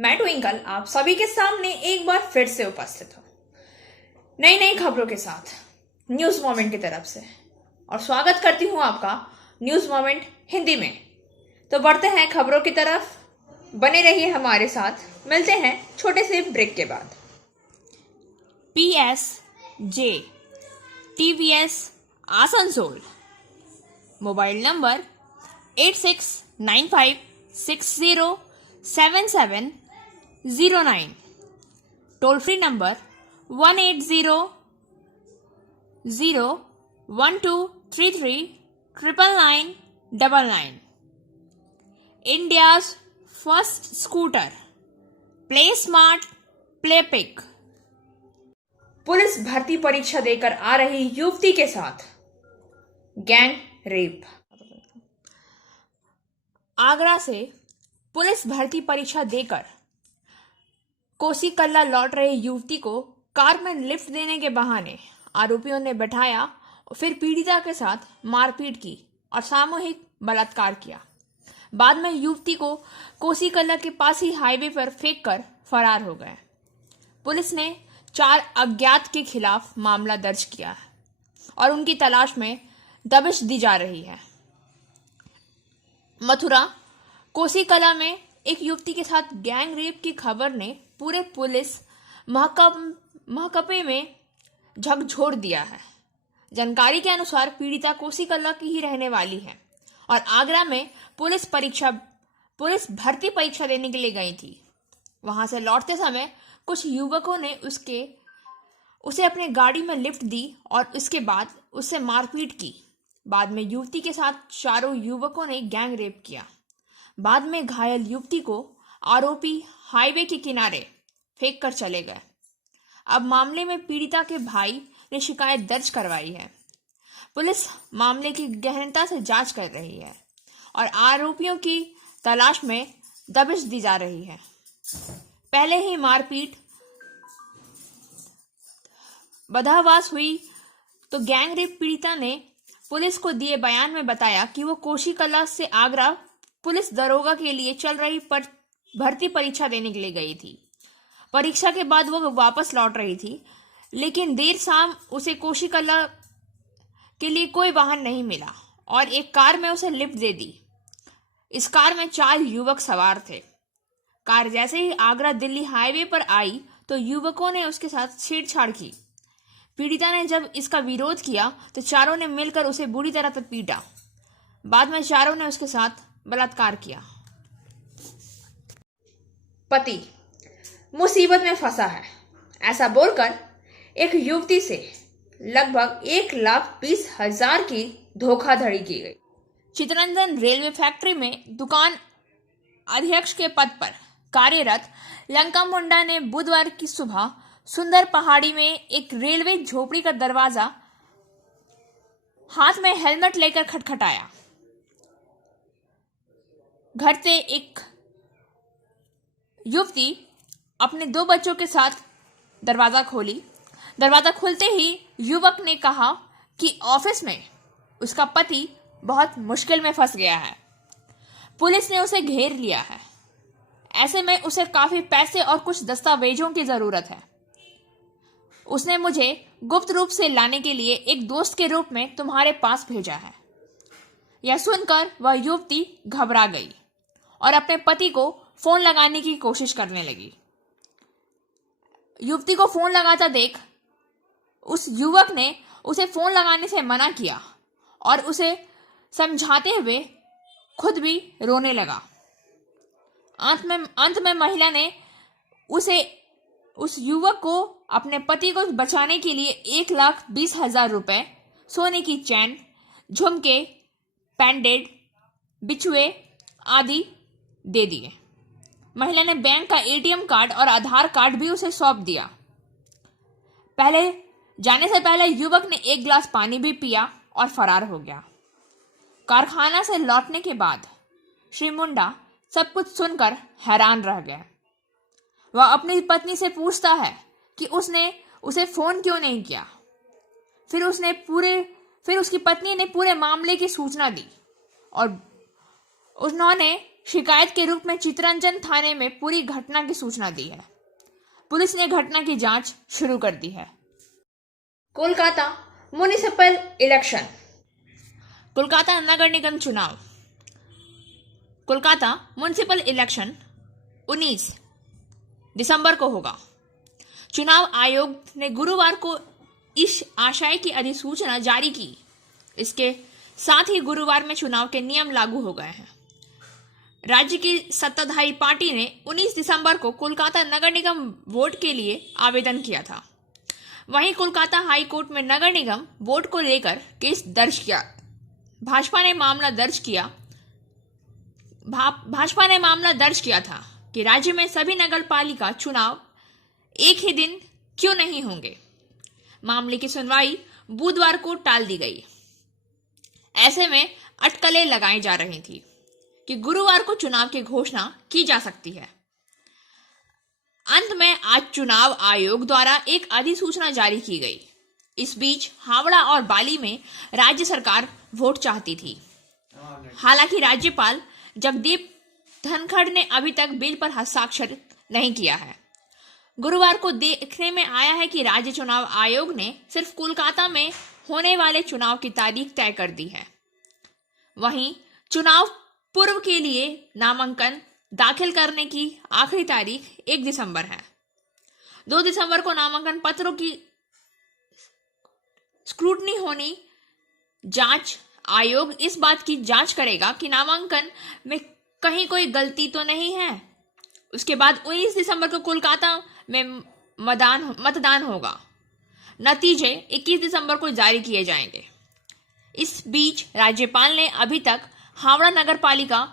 मैं ट्विंकल आप सभी के सामने एक बार फिर से उपस्थित हूँ नई नई खबरों के साथ न्यूज मोमेंट की तरफ से। और स्वागत करती हूँ आपका न्यूज मोमेंट हिंदी में। तो बढ़ते हैं खबरों की तरफ, बने रहिए हमारे साथ। मिलते हैं छोटे से ब्रेक के बाद। PSJ TVS Asansol mobile number 8695607709, toll free number 1800123399999। India's first scooter, play smart play pick. Police भर्ती परीक्षा देकर आ रही युवती के साथ गैंग रेप। आगरा से पुलिस भर्ती परीक्षा देकर कोसी कल्ला लौट रही युवती को कार में लिफ्ट देने के बहाने आरोपियों ने बैठाया और फिर पीड़िता के साथ मारपीट की और सामूहिक बलात्कार किया। बाद में युवती को कोसी कल्ला के पास ही हाईवे पर फेंक कर फरार हो गए। पुलिस ने 4 अज्ञात के खिलाफ मामला दर्ज किया है और उनकी तलाश में दबिश दी जा रही है। मथुरा कोसी कला में एक युवती के साथ गैंग रेप की खबर ने पूरे पुलिस महकमे में झकझोर दिया है। जानकारी के अनुसार पीड़िता कोसी कला की ही रहने वाली है और आगरा में पुलिस भर्ती परीक्षा देने के लिए गई थी। वहां से लौटते समय कुछ युवकों ने उसे अपने गाड़ी में लिफ्ट दी और उसके बाद उससे मारपीट की। बाद में युवती के साथ 4 युवकों ने गैंग रेप किया। बाद में घायल युवती को आरोपी हाईवे के किनारे फेंक कर चले गए। अब मामले में पीड़िता के भाई ने शिकायत दर्ज करवाई है। पुलिस मामले की गहनता से जांच कर रही है और आरोपियों की तलाश में दबिश दी जा रही है। पहले ही मारपीट बदहवास हुई तो गैंग रेप पीड़िता ने पुलिस को दिए बयान में बताया कि वो कोसी कला से आगरा पुलिस दरोगा के लिए चल रही भर्ती परीक्षा देने के लिए गई थी। परीक्षा के बाद वो वापस लौट रही थी, लेकिन देर शाम उसे कोसी कला के लिए कोई वाहन नहीं मिला और एक कार में उसे लिफ्ट दे दी। इस कार में 4 युवक सवार थे। कार जैसे ही आगरा दिल्ली हाईवे पर आई तो युवकों ने उसके साथ छेड़छाड़ की। पीड़िता ने जब इसका विरोध किया तो 4 ने मिलकर उसे बुरी तरह तक पीटा। बाद में 4 ने उसके साथ बलात्कार किया। पति मुसीबत में फंसा है, ऐसा बोलकर एक युवती से लगभग 1,20,000 की धोखाधड़ी की गई। चितरंजन रेलवे फैक्ट्री में दुकान अध्यक्ष के पद पर कार्यरत लंका मुंडा ने बुधवार की सुबह सुंदर पहाड़ी में एक रेलवे झोपड़ी का दरवाजा हाथ में हेलमेट लेकर खटखटाया। घर से एक युवती अपने 2 बच्चों के साथ दरवाजा खोली। दरवाजा खुलते ही युवक ने कहा कि ऑफिस में उसका पति बहुत मुश्किल में फंस गया है। पुलिस ने उसे घेर लिया है। ऐसे में उसे काफी पैसे और कुछ दस्तावेजों की जरूरत है। उसने मुझे गुप्त रूप से लाने के लिए एक दोस्त के रूप में तुम्हारे पास भेजा है। यह सुनकर वह युवती घबरा गई और अपने पति को फोन लगाने की कोशिश करने लगी। युवती को फोन लगाता देख उस युवक ने उसे फोन लगाने से मना किया और उसे समझाते हुए खुद भी रोने लगा। अंत में महिला ने उस युवक को अपने पति को बचाने के लिए 1,20,000 रुपए, सोने की चैन, झुमके, पेंडेंट, बिछुए आदि दे दिए। महिला ने बैंक का ATM कार्ड और आधार कार्ड भी उसे सौंप दिया। जाने से पहले युवक ने 1 गिलास पानी भी पिया और फरार हो गया। कारखाना से लौटने के बाद श्री मुंडा सब कुछ सुनकर हैरान रह गए। वह अपनी पत्नी से पूछता है कि उसने उसे फोन क्यों नहीं किया। फिर उसकी पत्नी ने पूरे मामले की सूचना दी और उन्होंने शिकायत के रूप में चितरंजन थाने में पूरी घटना की सूचना दी है। पुलिस ने घटना की जांच शुरू कर दी है। Kolkata municipal election. कोलकाता नगर निगम चुनाव। कोलकाता म्युनिसिपल इलेक्शन 19 दिसंबर को होगा। चुनाव आयोग ने गुरुवार को इस आशय की अधिसूचना जारी की। इसके साथ ही गुरुवार में चुनाव के नियम लागू हो गए हैं। राज्य की सत्ताधारी पार्टी ने 19 दिसंबर को कोलकाता नगर निगम वोट के लिए आवेदन किया था। वहीं कोलकाता हाई कोर्ट में नगर निगम वोट को लेकर केस दर्ज किया। भाजपा ने मामला दर्ज किया था कि राज्य में सभी नगर पालिका चुनाव एक ही दिन क्यों नहीं होंगे। मामले की सुनवाई बुधवार को टाल दी गई। ऐसे में अटकलें लगाई जा रही थी कि गुरुवार को चुनाव की घोषणा की जा सकती है। अंत में आज चुनाव आयोग द्वारा एक अधिसूचना जारी की गई। इस बीच हावड़ा और बाली में राज्य सरकार वोट चाहती थी। हालांकि राज्यपाल जगदीप धनखड़ ने अभी तक बिल पर हस्ताक्षर नहीं किया है। गुरुवार को देखने में आया है कि राज्य चुनाव आयोग ने सिर्फ कोलकाता में होने वाले चुनाव की तारीख तय कर दी है। वहीं चुनाव पूर्व के लिए नामांकन दाखिल करने की आखिरी तारीख 1 दिसंबर है। 2 दिसंबर को नामांकन पत्रों की स्क्रूटनी होनी। जांच आयोग इस बात की जांच करेगा कि नामांकन में कहीं कोई गलती तो नहीं है। उसके बाद 19 दिसंबर को कोलकाता में मतदान होगा। नतीजे 21 दिसंबर को जारी किए जाएंगे। इस बीच राज्यपाल ने अभी तक हावड़ा नगर पालिका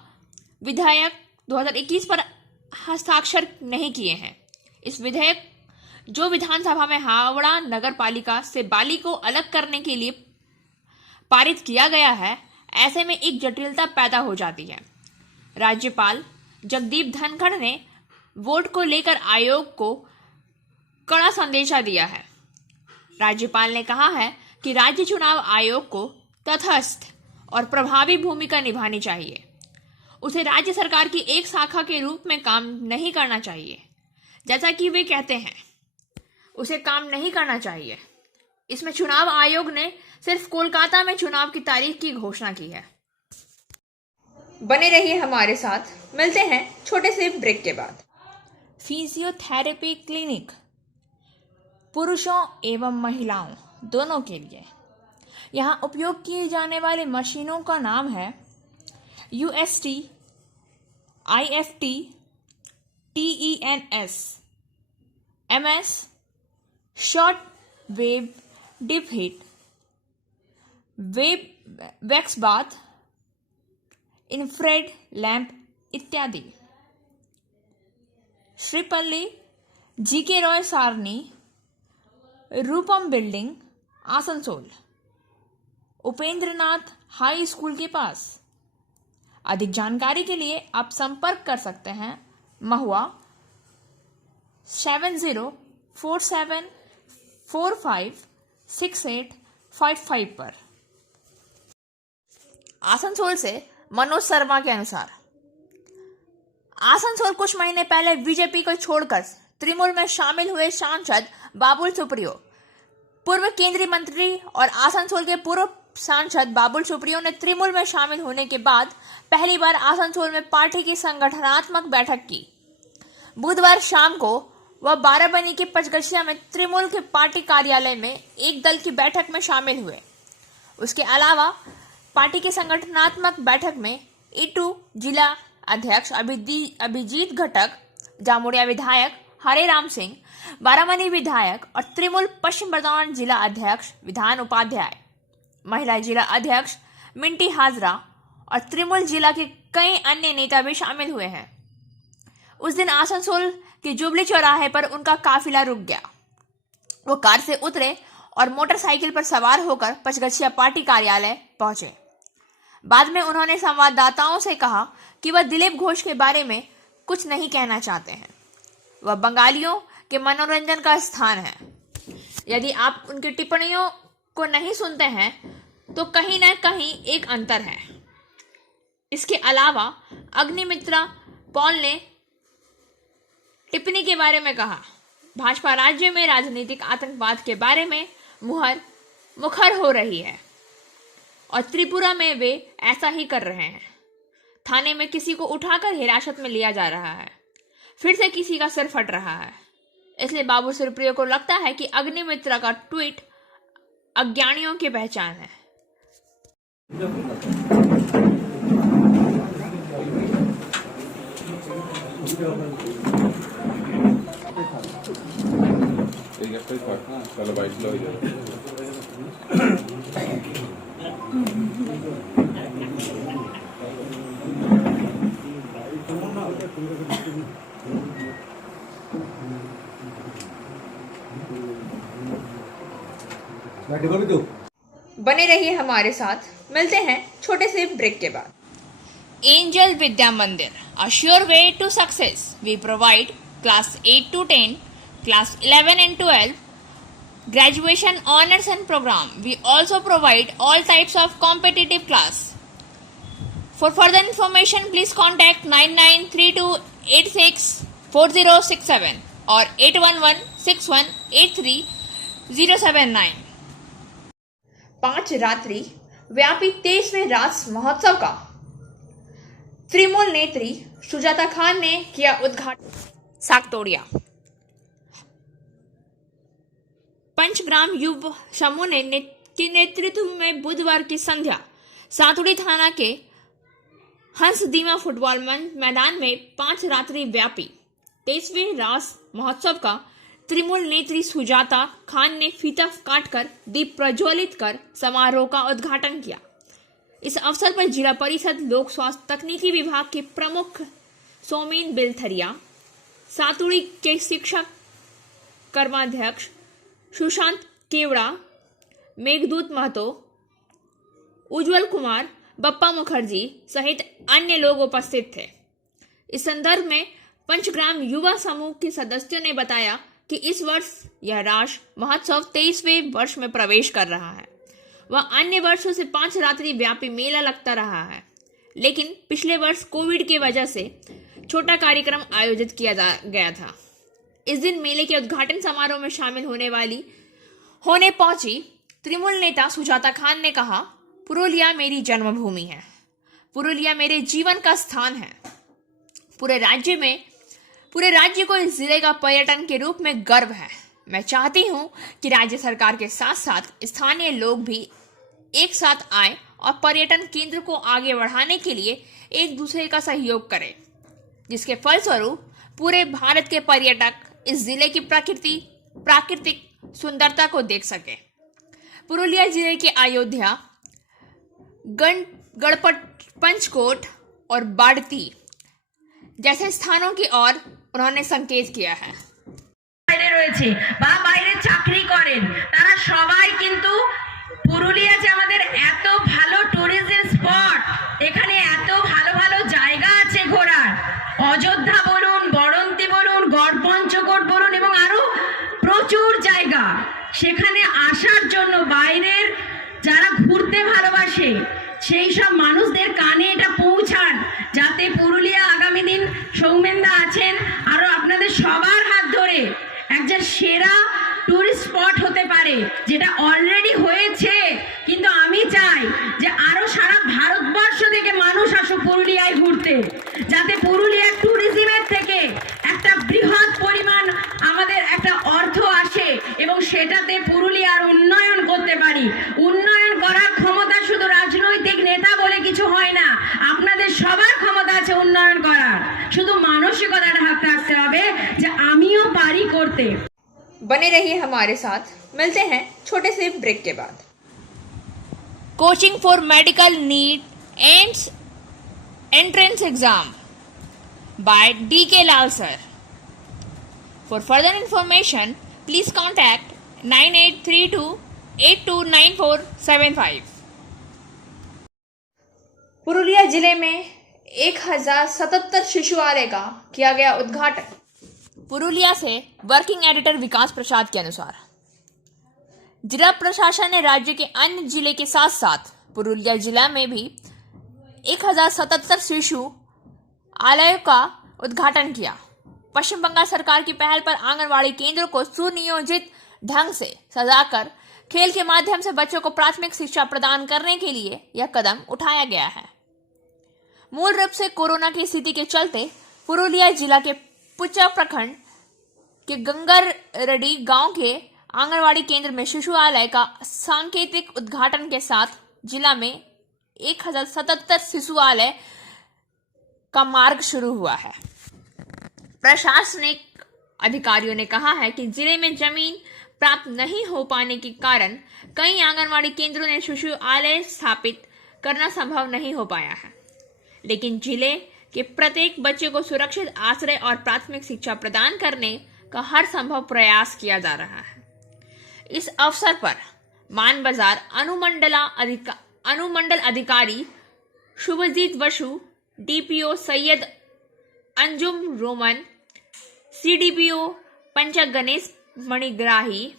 विधेयक 2021 पर हस्ताक्षर नहीं किए हैं। इस विधेयक जो विधानसभा में हावड़ा नगर पालिका से बाली को अलग करने के लिए पारित किया गया है, ऐसे में एक जटिलता पैदा हो जाती है। राज्यपाल जगदीप धनखड़ ने वोट को लेकर आयोग को कड़ा संदेशा दिया है। राज्यपाल ने कहा है कि राज्य चुनाव आयोग को तटस्थ और प्रभावी भूमिका निभानी चाहिए। उसे राज्य सरकार की एक शाखा के रूप में काम नहीं करना चाहिए, जैसा कि वे कहते हैं। उसे काम नहीं करना चाहिए। इसमें चुनाव आयोग ने सिर्फ कोलकाता में चुनाव की तारीख की घोषणा की है। बने रहिए हमारे साथ, मिलते हैं छोटे से ब्रेक के बाद। फिजियोथेरेपी क्लिनिक पुरुषों एवं महिलाओं दोनों के लिए। यहाँ उपयोग किए जाने वाले मशीनों का नाम है UST, IFT, TENS, MS, short wave deep heat, wax bath, infrared lamp इत्यादि। Sripalli, GK Roy Sarani, Rupam building, Asansol, Upendranath high school के पास। अधिक जानकारी के लिए आप संपर्क कर सकते हैं महुआ 7047456855 पर। आसनसोल से मनोज शर्मा के अनुसार आसनसोल कुछ महीने पहले बीजेपी को छोड़कर तृणमूल में शामिल हुए सांसद बाबुल सुप्रियो, पूर्व केंद्रीय मंत्री और आसनसोल के पूर्व सांसद बाबुल सुप्रियो ने तृणमूल में शामिल होने के बाद पहली बार आसनसोल में पार्टी की संगठनात्मक बैठक की। बुधवार शाम को वह बाराबनी के पचगछिया में तृणमूल के पार्टी कार्यालय में एक दल की बैठक में शामिल हुए। उसके अलावा पार्टी की संगठनात्मक बैठक में ईटू जिला अध्यक्ष अभिजीत घटक, जामुड़िया विधायक हरेराम सिंह, बारामनी विधायक और तृणमूल पश्चिम बर्धमान जिला अध्यक्ष विधान उपाध्याय, महिला जिला अध्यक्ष मिंटी हाजरा और तृणमूल जिला के कई अन्य नेता भी शामिल हुए हैं। उस दिन आसनसोल के जुबली चौराहे पर उनका काफिला रुक गया। वो कार से उतरे और मोटरसाइकिल पर सवार होकर पचगछिया पार्टी कार्यालय पहुंचे। बाद में उन्होंने संवाददाताओं से कहा कि वह दिलीप घोष के बारे में कुछ नहीं कहना चाहते हैं। वह बंगालियों के मनोरंजन का स्थान है। यदि आप उनकी टिप्पणियों को नहीं सुनते हैं तो कहीं न कहीं एक अंतर है। इसके अलावा अग्निमित्रा पॉल ने टिप्पणी के बारे में कहा, भाजपा राज्य में राजनीतिक आतंकवाद के बारे में मुखर हो रही है और त्रिपुरा में वे ऐसा ही कर रहे हैं। थाने में किसी को उठाकर हिरासत में लिया जा रहा है, फिर से किसी का सिर फट रहा है। इसलिए बाबू सुप्रियो को लगता है कि अग्निमित्रा का ट्वीट अज्ञानियों की पहचान है। बने रहिए हमारे साथ, मिलते हैं छोटे से ब्रेक के बाद। Angel Vidya Mandir, a sure way to success. We provide class 8 to 10, class 11 and 12, graduation honors and program. We also provide all types of competitive class. For further information, please contact 9932864067 or 8116183079. 5 रात्रि व्यापी 23वें रास महोत्सव का त्रिमूल नेत्री सुजाता खान ने किया उद्घाटन। साकतोड़िया पंचग्राम युव समूह के नेतृत्व में बुधवार की संध्या सातुड़ी थाना के हंस दीमा फुटबॉल मैदान में 5 रात्रि व्यापी 23वें रास महोत्सव का त्रिमूल नेत्री सुजाता खान ने फीता काटकर दीप प्रज्वलित कर समारोह का उद्घाटन किया। इस अवसर पर जिला परिषद लोक स्वास्थ्य तकनीकी विभाग के प्रमुख सोमेन बिलथरिया, सातुड़ी के शिक्षक कर्माध्यक्ष सुशांत केवड़ा, मेघदूत महतो, उज्जवल कुमार, बप्पा मुखर्जी सहित अन्य लोग उपस्थित थे। इस संदर्भ में पंचग्राम युवा समूह के सदस्यों ने बताया कि इस वर्ष यह रास महोत्सव 23वें वर्ष में प्रवेश कर रहा है। वह अन्य वर्षों से 5 रात्रि व्यापी मेला लगता रहा है, लेकिन पिछले वर्ष कोविड की वजह से छोटा कार्यक्रम आयोजित किया गया था। इस दिन मेले के उद्घाटन समारोह में शामिल होने पहुंची त्रिमूल नेता सुजाता खान ने कहा, पुरुलिया मेरी जन्मभूमि है, पुरुलिया मेरे जीवन का स्थान है। पूरे राज्य को इस जिले का पर्यटन के रूप में गर्व है। मैं चाहती हूं कि राज्य सरकार के साथ साथ स्थानीय लोग भी एक साथ आए और पर्यटन केंद्र को आगे बढ़ाने के लिए एक दूसरे का सहयोग करें, जिसके फलस्वरूप पूरे भारत के पर्यटक इस जिले की प्राकृतिक सुंदरता को देख सके। पुरुलिया जिले के अयोध्या, गणपट, पंचकोट और बाड़ती जैसे स्थानों की ओर उन्होंने संकेत किया है। বাইরে রয়েছে বা বাইরে চাকরি করেন, তারা সবাই কিন্তু পুরুলিয়া যে আমাদের এত ভালো ট্যুরিজম স্পট, এখানে এত ভালো ভালো জায়গা আছে ঘোরার, অযোধ্যা বলুন, বড়ন্তি বলুন, গড়পঞ্চকোট বলুন এবং আরো প্রচুর জায়গা, সেখানে আসার জন্য বাইরের যারা ঘুরতে ভালোবাসে সেই সব মানুষদের কানে এটা পৌঁছান, যাতে পুরুলিয়া আগামী দিন সৌমেনদা আছেন আরো আপনাদের সবার হাত ধরে একজন সেরা টুরিস্ট স্পট হতে পারে, যেটা অলরেডি হয়েছে। কিন্তু আমি চাই যে আরো সারা ভারতবর্ষ থেকে মানুষ আসুক পুরুলিয়ায় ঘুরতে, যাতে পুরুলিয়ার ট্যুরিজমের থেকে একটা বৃহৎ পরিমাণ আমাদের একটা অর্থ আসে এবং সেটাতে পুরুলিয়ার উন্নয়ন করতে পারি। উন্নয়ন করার ক্ষমতা শুধু রাজনৈতিক নেতা বলে কিছু হয় না, আপনাদের সবার ক্ষমতা আছে উন্নয়ন করার, শুধু মানসিকতাটা থাকতে হবে যে আমিও পারি করতে। बने रहिए हमारे साथ, मिलते हैं छोटे से ब्रेक के बाद। Coaching for medical NEET AIIMS entrance exam by DK Lal sir. For further information, please contact 9832829475. Purulia जिले में 1077 शिशुआलय का किया गया उद्घाटन। पुरुलिया से वर्किंग एडिटर विकास प्रसाद के अनुसार जिला प्रशासन ने राज्य के अन्य जिले के साथ साथ पुरुलिया जिला में भी 1077 शिशु आलयों का उद्घाटन किया। पश्चिम बंगाल सरकार की पहल पर आंगनवाड़ी केंद्रों को सुनियोजित ढंग से सजाकर खेल के माध्यम से बच्चों को प्राथमिक शिक्षा प्रदान करने के लिए यह कदम उठाया गया है। मूल रूप से कोरोना की स्थिति के चलते पुरुलिया जिला के पुचा प्रखंड के गंगररेड्डी गांव के आंगनवाड़ी केंद्र में शिशु आलय का सांकेतिक उद्घाटन के साथ जिला में 1077 शिशु आलय का मार्ग शुरू हुआ है। प्रशासनिक अधिकारियों ने कहा है कि जिले में जमीन प्राप्त नहीं हो पाने के कारण कई आंगनवाड़ी केंद्रों ने शिशु आलय स्थापित करना संभव नहीं हो पाया है, लेकिन जिले के प्रत्येक बच्चे को सुरक्षित आश्रय और प्राथमिक शिक्षा प्रदान करने का हर संभव प्रयास किया जा रहा है। इस अवसर पर मान बाजार अनुमंडल अधिकारी शुभजीत वसु, डीपीओ सैयद अंजुम रोमन, सीडीपीओ पंचायत गणेश मणिग्राही,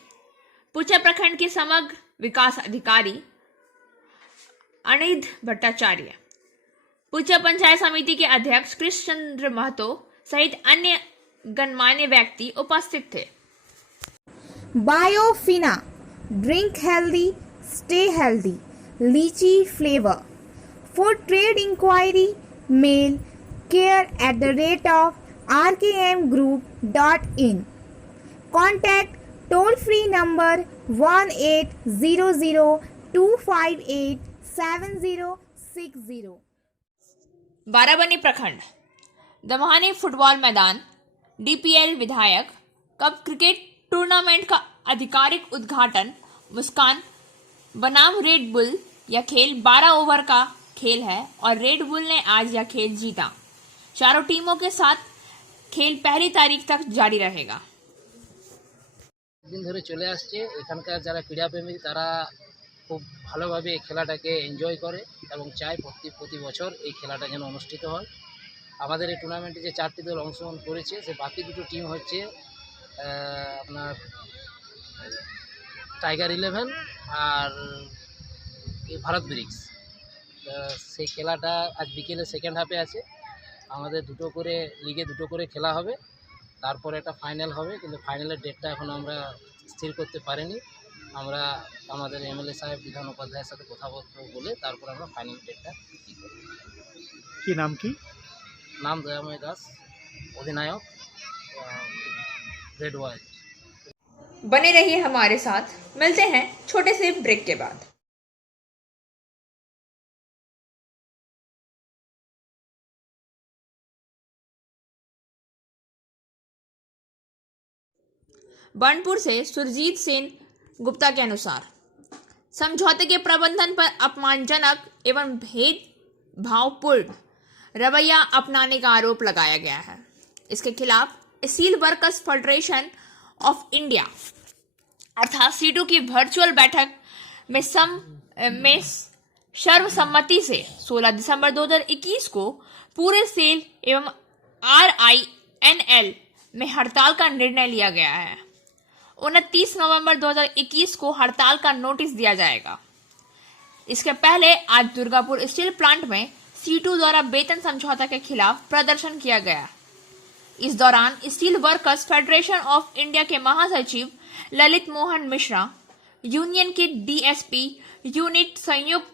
पुचा प्रखंड के समग्र विकास अधिकारी अनिध भट्टाचार्य, पुचा पंचायत समिति के अध्यक्ष कृष्णचंद्र महतो सहित अन्य गणमान्य व्यक्ति उपस्थित थे। Biofina, drink healthy, stay healthy, lychee flavor. For trade inquiry, mail care@rkmgroup.in. Contact toll free number 1800-258-7060. Barabani प्रखंड दमहानी फुटबॉल मैदान डीपीएल विधायक कप क्रिकेट टूर्नामेंट का आधिकारिक उद्घाटन। मुस्कान बनाम रेड बुल यह खेल 12 ओवर का खेल है और रेड बुल ने आज यह खेल जीता। चारों टीमों के साथ खेल 1 तारीख तक जारी रहेगा। দিন ধরে চলে আসছে। এখানকার যারা ক্রীড়াপ্রেমী তারা খুব ভালোভাবে এই খেলাটাকে এনজয় করে এবং চায় প্রতি বছর এই খেলাটা যেন অনুষ্ঠিত হয়। আমাদের এই টুর্নামেন্টে যে 4টি দল অংশগ্রহণ করেছে সে বাকি দুটো টিম হচ্ছে আপনার টাইগার 11 আর এই ভারত ব্রিক্স। সেই খেলাটা আজ বিকেলে সেকেন্ড হাফে আছে। আমাদের লিগে দুটো করে খেলা হবে, তারপরে একটা ফাইনাল হবে, কিন্তু ফাইনালের ডেটটা এখন আমরা স্থির করতে পারিনি। আমরা আমাদের এমএলএ সাহেব বিধান উপাধ্যায়ের সাথে কথাবার্তা বলে তারপর আমরা ফাইনাল ডেটটা ঠিক করব। কি নাম কি? নাম দয়াময় দাস, अधिनायक रेड वाइज। बने रहिए हमारे साथ, मिलते हैं छोटे से ब्रेक के बाद। बर्नपुर से सुरजीत सेन गुप्ता के अनुसार समझौते के प्रबंधन पर अपमानजनक एवं भेदभावपूर्ण रवैया अपनाने का आरोप लगाया गया है। इसके खिलाफ steel workers federation of India अर्थात सीटू की वर्चुअल बैठक में सर्वसम्मति से 16 दिसंबर 2021 को पूरे सेल एवं RINL में हड़ताल का निर्णय लिया गया है। 29 नवंबर 2021 को हड़ताल का नोटिस दिया जाएगा। इसके पहले आज दुर्गापुर स्टील प्लांट में सीटू द्वारा वेतन समझौता के खिलाफ प्रदर्शन किया गया। इस दौरान steel workers federation of India के महासचिव ललित मोहन मिश्रा, यूनियन के DSP यूनिट संयुक्त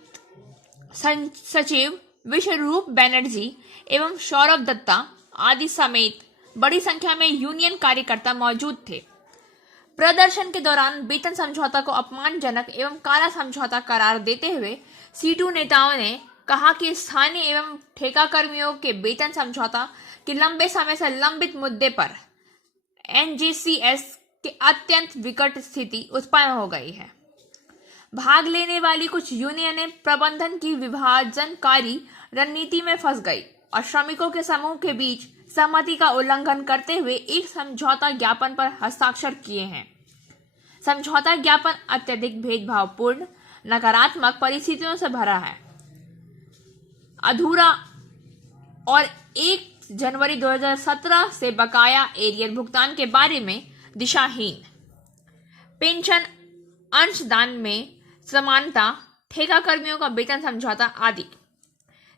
सचिव विश्वरूप बैनर्जी एवं सौरभ दत्ता आदि समेत बड़ी संख्या में यूनियन कार्यकर्ता मौजूद थे। प्रदर्शन के दौरान वेतन समझौता को अपमानजनक एवं काला समझौता करार देते हुए सीटू नेताओं ने कहा कि स्थानीय एवं ठेका कर्मियों के वेतन समझौता के लंबे समय से लंबित मुद्दे पर NGCS के अत्यंत विकट स्थिति उत्पन्न हो गई है। भाग लेने वाली कुछ यूनियनें प्रबंधन की विभाजनकारी रणनीति में फंस गई और श्रमिकों के समूह के बीच सहमति का उल्लंघन करते हुए एक समझौता ज्ञापन पर हस्ताक्षर किए हैं। समझौता ज्ञापन अत्यधिक भेदभावपूर्ण, नकारात्मक परिस्थितियों से भरा है, अधूरा और 1 जनवरी 2017 से बकाया एरियर भुगतान के बारे में दिशाहीन, पेंशन अंशदान में समानता, ठेका कर्मियों का वेतन समझौता आदि।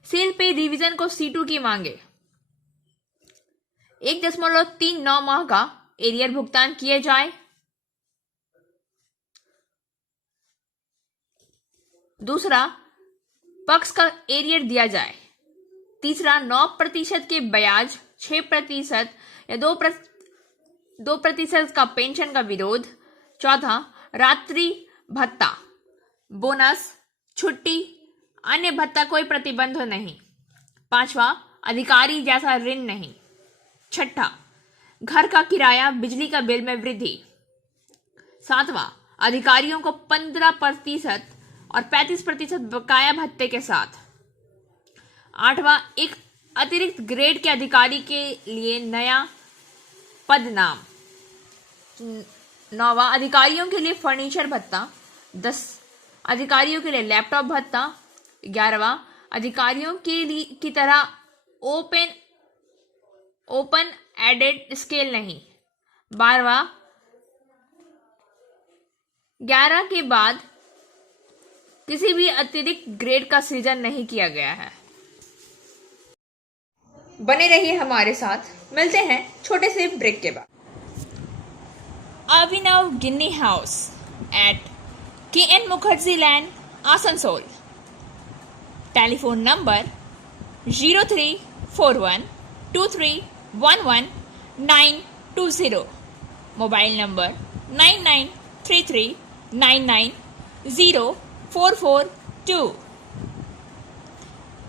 सेल पे डिवीजन को सीटू की मांगे। 1.39 माह का एरियर भुगतान किए जाए। दूसरा, पक्ष का एरियर दिया जाए। तीसरा, 9% के ब्याज, 6% या 2% का पेंशन का विरोध। चौथा, रात्रि भत्ता, बोनस, छुट्टी, अन्य भत्ता कोई प्रतिबंध नहीं। पांचवा, अधिकारी जैसा ऋण नहीं। छठा, घर का किराया, बिजली का बिल में वृद्धि। सातवां, अधिकारियों को 15% और 35% बकाया भत्ते के साथ। आठवां, एक अतिरिक्त ग्रेड के अधिकारी के लिए नया पद नाम। नौवां, अधिकारियों के लिए फर्नीचर भत्ता। 10, अधिकारियों के लिए लैपटॉप भत्ता। 11वां, अधिकारियों के लिए की तरह ओपन एडेड स्केल नहीं। 12वां, 11 के बाद किसी भी अतिरिक्त ग्रेड का सृजन नहीं किया गया है। बने रहिए हमारे साथ, मिलते हैं छोटे से ब्रेक के बाद। Abhinav Ginni house at KN Mukherjee land, Asansol. Telephone number 03412311 mobile number 9933990442।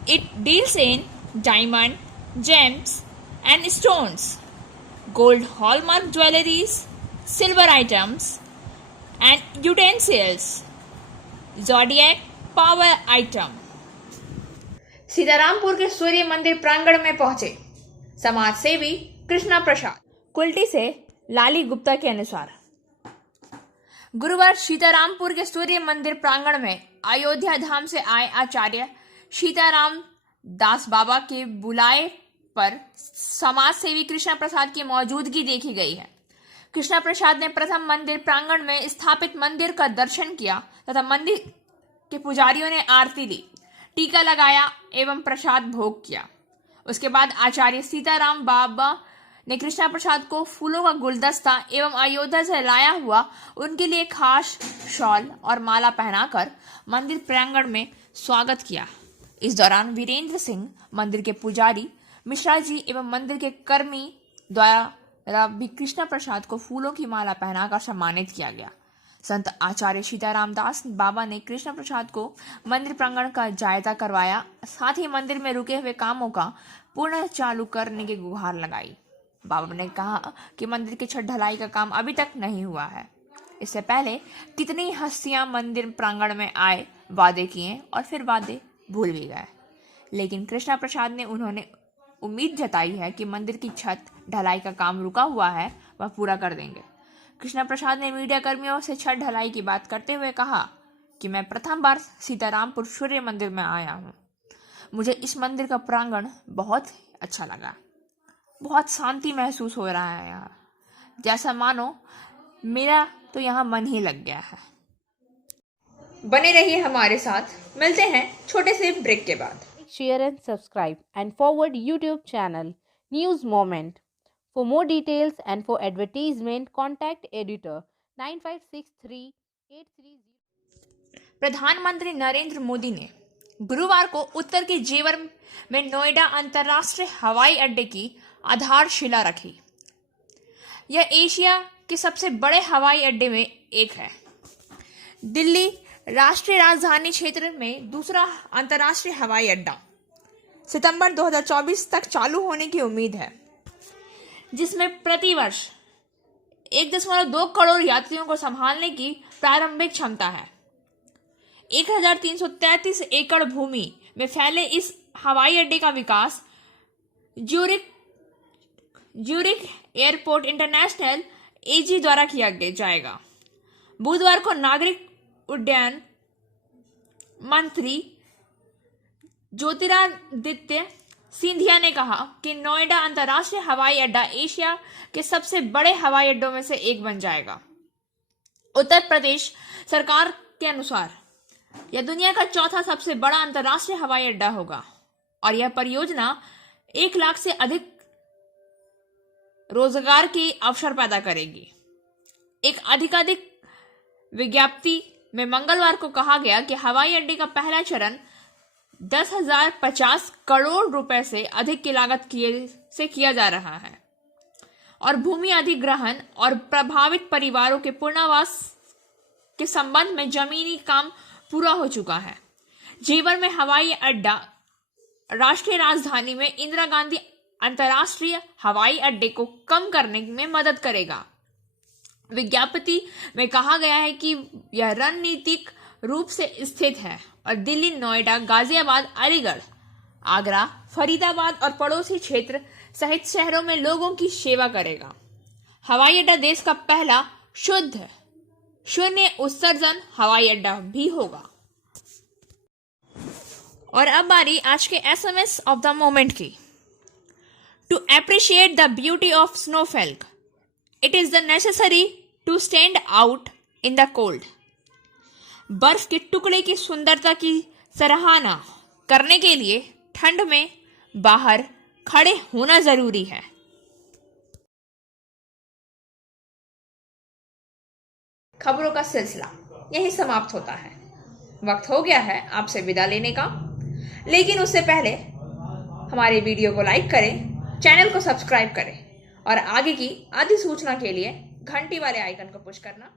It deals in diamond, gems and stones, gold hallmark jewelries, silver items and utensils, zodiac power item। Sitarampur के सूर्य मंदिर प्रांगण में पहुंचे समाज सेवी कृष्णा प्रसाद। कुल्टी से लाली गुप्ता के अनुसार गुरुवार सीतारामपुर के सूर्य मंदिर प्रांगण में अयोध्या धाम से आए आचार्य सीताराम दास बाबा के बुलाए पर समाज सेवी कृष्णा प्रसाद की मौजूदगी देखी गई है। कृष्णा प्रसाद ने प्रथम मंदिर प्रांगण में स्थापित मंदिर का दर्शन किया तथा मंदिर के पुजारियों ने आरती दी, टीका लगाया एवं प्रसाद भोग किया। उसके बाद आचार्य सीताराम बाबा ने कृष्णा प्रसाद को फूलों का गुलदस्ता एवं अयोध्या से लाया हुआ उनके लिए खास शॉल और माला पहनाकर मंदिर प्रांगण में स्वागत किया। इस दौरान वीरेंद्र सिंह, मंदिर के पुजारी मिश्रा जी एवं मंदिर के कर्मी द्वारा भी कृष्णा प्रसाद को फूलों की माला पहनाकर सम्मानित किया गया। संत आचार्य सीताराम दास बाबा ने कृष्णा प्रसाद को मंदिर प्रांगण का जायजा करवाया, साथ ही मंदिर में रुके हुए कामों का पुनः चालू करने की गुहार लगाई। बाबा ने कहा कि मंदिर की छत ढलाई का काम अभी तक नहीं हुआ है। इससे पहले कितनी हस्तियां मंदिर प्रांगण में आए, वादे किए और फिर वादे भूल भी गए, लेकिन कृष्णा प्रसाद ने उन्होंने उम्मीद जताई है कि मंदिर की छत ढलाई का काम रुका हुआ है, वह पूरा कर देंगे। कृष्णा प्रसाद ने मीडिया कर्मियों से छत ढलाई की बात करते हुए कहा कि मैं प्रथम बार सीतारामपुर सूर्य मंदिर में आया हूँ। मुझे इस मंदिर का प्रांगण बहुत अच्छा लगा, बहुत शांति महसूस हो रहा है यहाँ, जैसा मानो मेरा तो यहाँ मन ही लग गया है। बने रहिए हमारे साथ, मिलते हैं छोटे से ब्रेक के बाद। Share and subscribe and forward YouTube channel News Moment. For more details and for advertisement, contact editor 956383. प्रधानमंत्री नरेंद्र मोदी ने गुरुवार को उत्तर के जेवर में नोएडा अंतर्राष्ट्रीय हवाई अड्डे की आधारशिला रखी। यह एशिया के सबसे बड़े हवाई अड्डे में एक है। दिल्ली राष्ट्रीय राजधानी क्षेत्र में दूसरा अंतर्राष्ट्रीय हवाई अड्डा सितंबर 2024 तक चालू होने की उम्मीद है, जिसमें प्रतिवर्ष 1.2 करोड़ यात्रियों को संभालने की प्रारंभिक क्षमता है। 1333 एकड़ भूमि में फैले इस हवाई अड्डे का विकास ज्यूरिख एयरपोर्ट इंटरनेशनल AG द्वारा किया जाएगा। बुधवार को नागरिक उड्डयन मंत्री ज्योतिरादित्य सिंधिया ने कहा कि नोएडा अंतर्राष्ट्रीय हवाई अड्डा एशिया के सबसे बड़े हवाई अड्डों में से एक बन जाएगा। उत्तर प्रदेश सरकार के अनुसार यह दुनिया का चौथा सबसे बड़ा अंतर्राष्ट्रीय हवाई अड्डा होगा और यह परियोजना 1 लाख से अधिक रोजगार के अवसर पैदा करेगी। एक आधिकारिक विज्ञप्ति में मंगलवार को कहा गया कि हवाई अड्डे का पहला चरण 10,050 करोड़ रुपए से अधिक की लागत से किया जा रहा है और भूमि अधिग्रहण और प्रभावित परिवारों के पुनर्वास के संबंध में जमीनी काम पूरा हो चुका है। जेवर में हवाई अड्डा राष्ट्रीय राजधानी में इंदिरा गांधी अंतर्राष्ट्रीय हवाई अड्डे को कम करने में मदद करेगा। विज्ञप्ति में कहा गया है कि यह रणनीतिक रूप से स्थित है और दिल्ली, नोएडा, गाजियाबाद, अलीगढ़, आगरा, फरीदाबाद और पड़ोसी क्षेत्र सहित शहरों में लोगों की सेवा करेगा। हवाई अड्डा देश का पहला शून्य उत्सर्जन हवाई अड्डा भी होगा। और अब बारी आज के SMS ऑफ द मोमेंट की। To appreciate the beauty of snowfall, it is the necessary to stand out in the cold. बर्फ के टुकड़े की सुंदरता की सराहना करने के लिए ठंड में बाहर खड़े होना जरूरी है। खबरों का सिलसिला यही समाप्त होता है। वक्त हो गया है आपसे विदा लेने का, लेकिन उससे पहले हमारे वीडियो को लाइक करें, चैनल को सब्सक्राइब करें और आगे की अधिसूचना के लिए घंटी वाले आइकन को पुश करना